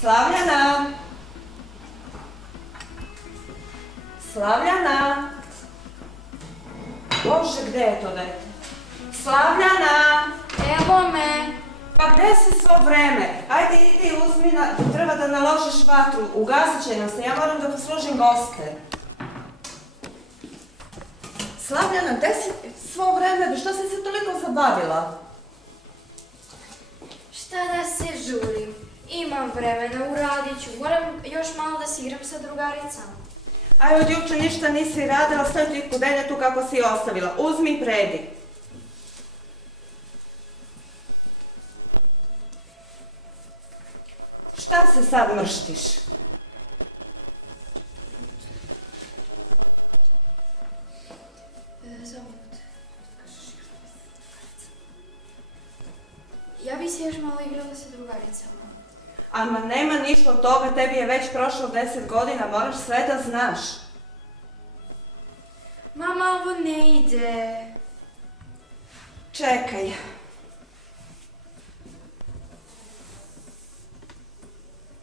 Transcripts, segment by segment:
Slavljana! Slavljana! Bože, gde je to dete? Slavljana! Evo me! Pa gde si svo vreme? Ajde, idi, uzmi, treba da naložiš vatru. Ugasit će nam se, ja moram da poslužim goste. Slavljana, gde si svo vreme? Što si se toliko zabavila? Šta da se žurim? Imam vremena, uradit ću. Moram još malo da se igram sa drugaricama. Aj, od juče ništa nisi radila, stoji ti kudenje tu kako si ostavila. Uzmi i predi. Šta se sad mrštiš? Ja bi se još malo igrala sa drugaricama. Ama nema ništa od toga, tebi je već prošlo 10 godina, moraš sve da znaš. Mama, ovo ne ide. Čekaj.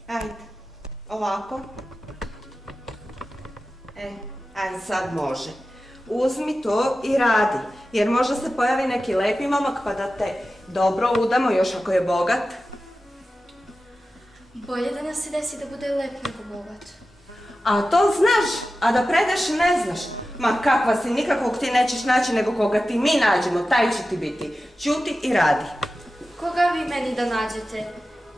Ajde, ovako. Ajde, sad može. Uzmi to i radi, jer možda se pojavi neki lepi momak pa da te dobro udamo, još ako je bogat. Bolje da nas se desi da bude lep nego bogat. A to znaš, a da predaš ne znaš. Ma kakva si, nikakvog ti nećeš naći, nego koga ti mi nađemo, taj će ti biti. Ćuti i radi. Koga vi meni da nađete?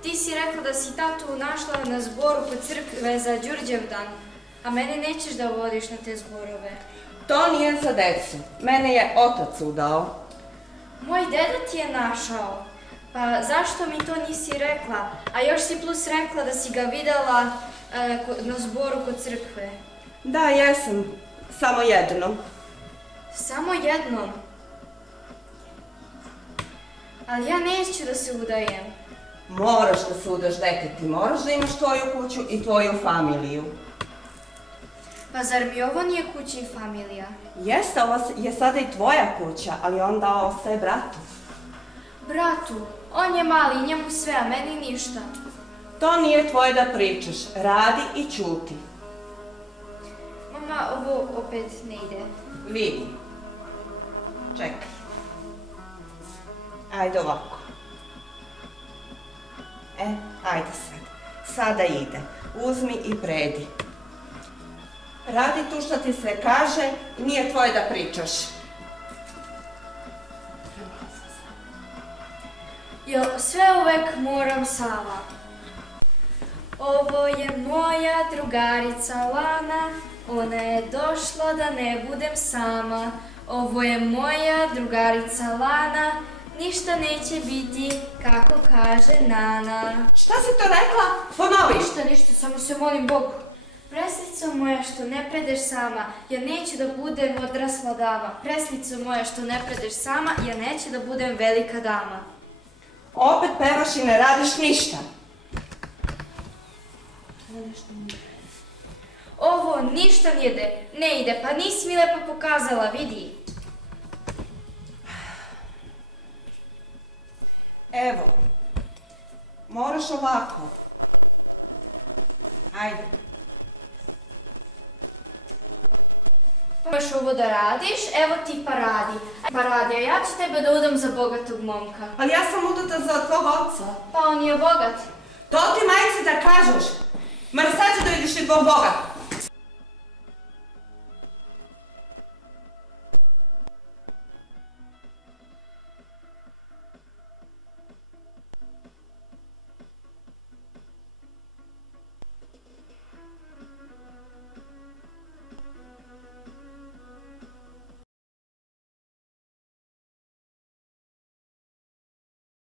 Ti si rekla da si tatu našla na zboru kod crkve za Đurđevdan, a mene nećeš da vodiš na te zborove. To nije za decu. Mene je otac udao. Moj deda ti je našao. Pa zašto mi to nisi rekla? A još si plus rekla da si ga videla na zboru kod crkve. Da, jesam. Samo jednom. Samo jednom? Ali ja neću da se udajem. Moraš da se udaš, dete, ti moraš da imaš tvoju kuću i tvoju familiju. Pa zar mi ovo nije kuća i familija? Jeste, ovo je sada i tvoja kuća, ali onda ostaje bratu. Bratu, on je mali, njemu sve, a meni ništa. To nije tvoje da pričaš, radi i ćuti. Mama, ovo opet ne ide. Vidi. Čekaj. Ajde ovako. Ajde sad. Sada ide. Uzmi i predi. Radi tu što ti se kaže i nije tvoje da pričaš. Jel sve uvek moram sama? Ovo je moja drugarica Lana, ona je došla da ne budem sama. Ovo je moja drugarica Lana, ništa neće biti kako kaže Nana. Šta si to rekla? Ponovi! Ništa, samo se molim Bogu. Preslico moja što ne predeš sama, ja neću da budem odrasla dama. Preslico moja što ne predeš sama, ja neću da budem velika dama. Opet pevaš i ne radiš ništa. Ovo ništa ne ide, pa nisi mi lepo pokazala, vidi. Evo, moraš ovako. Ajde. Imaš ovo da radiš, evo ti pa radi. Pa radi, a ja ću tebe da udam za bogatog momka. Ali ja sam udata za tvog oca. Pa on je bogat. To ti majici da kažeš. Mar sad ću da vidiš i tvog boga.